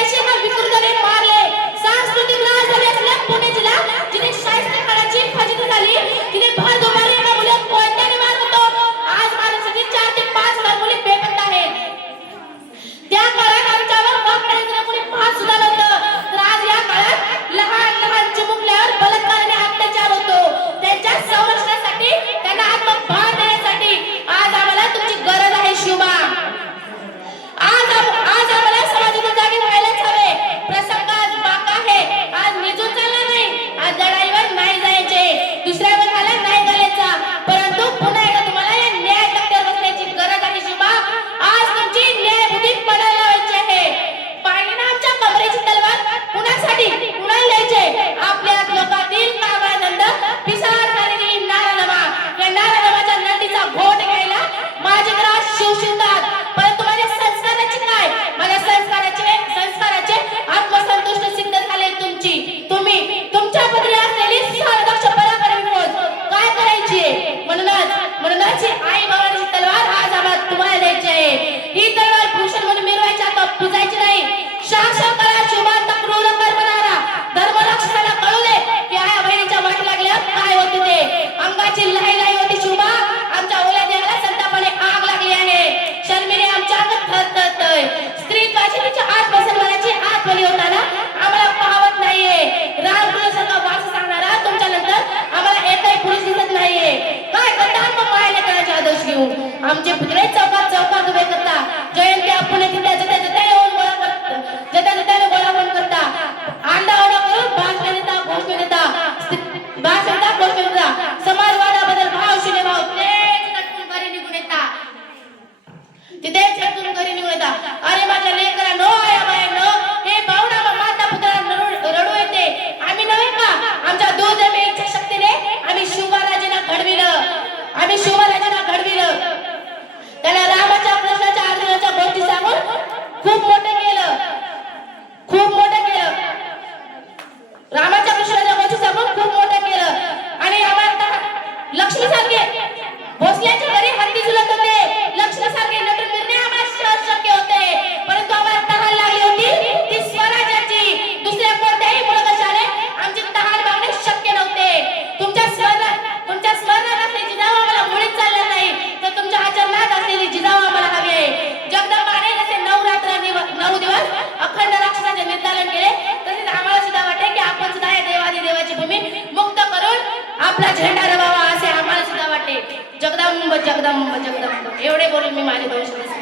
कसे हा विकृतने मारले. सांस्कृतिक राजधानी असल्या पुणे जिल्हा जिथे शास्त्रीय काळाची फजिती झाली, तिथे भर दुपारी एका मुली कोणत्याने मार होतो. आज महाराष्ट्रातील 4 ते 5 हजार मुली बेपत्ता आहेत. त्या काळात आमच्यावर वाकड्याने कोणी पास सुद्धा नव्हतं. तर आज या काळात लहान लहान चिमुकल्यावर बलात्कार आणि अत्याचार होतो. त्यांच्या संरक्षणासाठी, त्यांना आत्मभान देण्यासाठी आज आम्हाला तुमची गरज आहे शिवबा. आज आम्हाला समाजाच्या जागी व्हायलाच हवे. प्रसंग आज बाका आहे, आज निजून चालला नाही. आज लढाईवर नाही जायचे, दुसऱ्या बंधाला नाही घालायचा. परंतु पुन्हा एकदा तुम्हाला या न्याय तक्त्यावर बसण्याची गरज आहे शिवबा. आज तुमची न्यायबुद्धी पणाला लावायची आहे. पाहिली ना आमच्या कमरेची तलवार, कुणासाठी कुणाला द्यायचे. आपल्या लोकातील कामानंद पिसाळ झालेली नारायणमा, या नारायणमाच्या नंदीचा घोट घ्यायला माझे ग्रास शिवशिवतात. परंतु माझ्या संस्काराची काय, माझ्या संस्काराचे आत्मसंतुष्ट सिद्ध झाले. तुम्ही तुमच्या पदरी असलेली सारदक्ष पराक्रमी फौज काय करायची. म्हणूनच आई बाबांची तलवार आज आम्हाला तुम्हाला द्यायची आहे. ही तलवार भूषण म्हणून मिरवायची, आता पुजायची नाही. शासन करा शुभांत क्रूर करणारा धर्मरक्षकाला कळू दे की आया बहिणीच्या वाट लागल्यावर काय होते ते. अंगाची लहाई होती शुभा, आमच्या ओल्या देहाला संतापाने आग लागली आहे. शर्मीने आमच्या अंगात थरथरतय. स्त्रीत्वाची तिच्या आत्मसन्मानाची आत्मली होताना आम्हाला पाहवत नाहीये. रामकृष्णाचा वास सांगणारा तुमच्या नंतर आम्हाला एकही पुरुष दिसत नाहीये. काय करता मग मायने करायचे आदर्श घेऊन. आमचे पुतळे चौकात उभे करता. जयंती आपण त्याने येऊन गोळा करतात, त्याने गोळा पण करता. आंडाओढा करून भाषण देता, घोषणा देता. समाजवादाबद्दल भावशीने भाव तेच कटकून घरी निघून येता. अरे माझ्या लेकरांनो, आया बायांनो, हे भावना माता पुत्रांना रडू येते. आम्ही नव्हे का, आमच्या दुर्दैवी इच्छा शक्तीने आम्ही शिवराजांना घडविलं. त्याला रामाच्या प्रश्नाच्या अर्जुनाच्या गोष्टी सांगून खूप मोठं केलं. रामाच्या कृष्णाच्या गोष्टी सांगून खूप मोठं केलं. आणि आम्हाला लक्ष्मी सारखे भोसल्याच्या घरी हत्ती झुलत होते. लक्ष्मी सारखे नटून फिरणे आम्हाला सहज शक्य होते. परंतु आम्हाला तहान लागली होती ती स्वराज्याची. दुसऱ्या कोणत्याही मुळकशाने आमची तहान भागणे शक्य नव्हते. तुमच्या स्मरणात असलेली जिजाऊ आम्हाला मुळीच चालणार नाही, तर तुमच्या आचरणात असलेली जिजाऊ आम्हाला हवी आहे. जगदंबाने जसे 9 दिवस अखंड राक्षसाचे निर्धारण केले, तसेच आम्हाला सुद्धा वाटते की आपण सुद्धा या देवाची भूमी मुक्त करून आपला झेंडा रवावा, असे आम्हाला सुद्धा वाटते. जगदंब जगदंब जगदंब एवढे बोलून मी माझे 2 शब्द